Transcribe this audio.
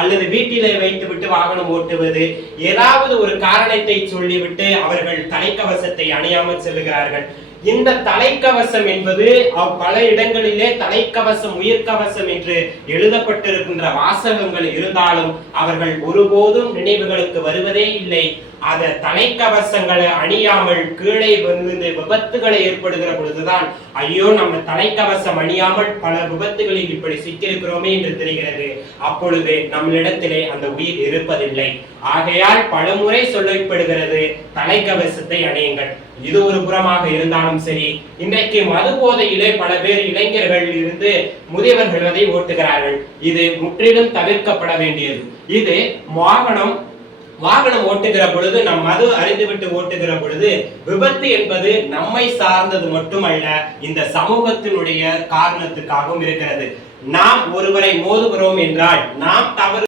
அல்லது வீட்டிலே வைத்துவிட்டு வாகனம் ஓட்டுவது, ஏதாவது ஒரு காரணத்தை சொல்லிவிட்டு அவர்கள் தலைக்கவசத்தை அணியாமல் செல்லுகிறார்கள். இந்த தலைக்கவசம் என்பது பல இடங்களிலே தலைக்கவசம் உயிர்கவசம் என்று எழுதப்பட்டிருக்கின்ற வாசகங்கள் இருந்தாலும் அவர்கள் ஒருபோதும் நினைவுகளுக்கு வருவதே இல்லை. அத தலைக்கவசங்களை அணியாமல் கீழே வந்து விபத்துகளை ஏற்படுகிற பொழுதுதான் ஐயோ நம்ம தலைக்கவசம் அணியாமல் பல விபத்துகளில் இப்படி சிக்கியிருக்கிறோமே என்று தெரிகிறது. அப்பொழுது நம்மளிடத்திலே அந்த உயிர் இருப்பதில்லை. ஆகையால் பலமுறை சொல்லப்படுகிறது தலைக்கவசத்தை அணியுங்கள். இது ஒரு புறமாக இருந்தாலும் சரி, இன்றைக்கு மது போதையிலே பல பேர் இளைஞர்கள் இருந்து முதியவர்கள் அதை ஓட்டுகிறார்கள். இது முற்றிலும் தவிர்க்கப்பட வேண்டியது. இது வாகனம் ஓட்டுகிற பொழுது நம் மது அறிந்துவிட்டு ஓட்டுகிற பொழுது விபத்து என்பது நம்மை சார்ந்தது மட்டுமல்ல, இந்த சமூகத்தினுடைய காரணத்துக்காகவும் இருக்கிறது. நாம் ஒருவரை மோதுகிறோம் என்றால் நாம் தவறு